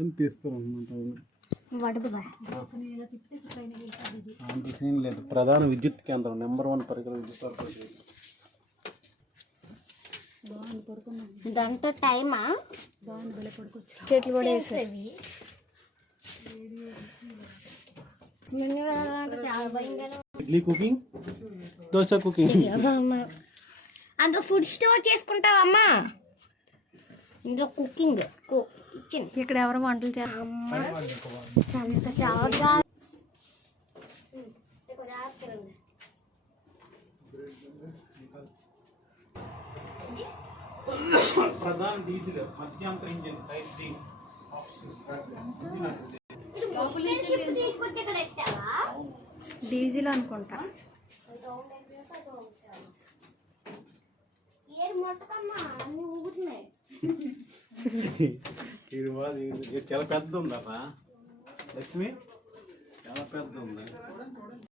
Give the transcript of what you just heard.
అని తీస్తారు అనమాట. అంత సీన్ లేదు. ప్రధాన విద్యుత్ కేంద్రం నెంబర్ 1 పరికరం విద్యుత్ సరఫరా చేయాలి. దాంతో టైమా చెట్లు కూడా వేసేవి. Idli cooking, dosa cooking. అందులో ఫుడ్ స్టోర్ చేసుకుంటావా అమ్మా? ఇందులో కుకింగ్ కిచెన్. ఇక్కడ ఎవరు వంటలు చేస్తారు? ప్రధాన డీజిల్ మధ్యాంతర ఇంజిన్ టైప్ డి. డీజిల్ అనుకుంటా. ఇది చాలా పెద్ద ఉందరా లక్ష్మి, చాలా పెద్ద ఉంది.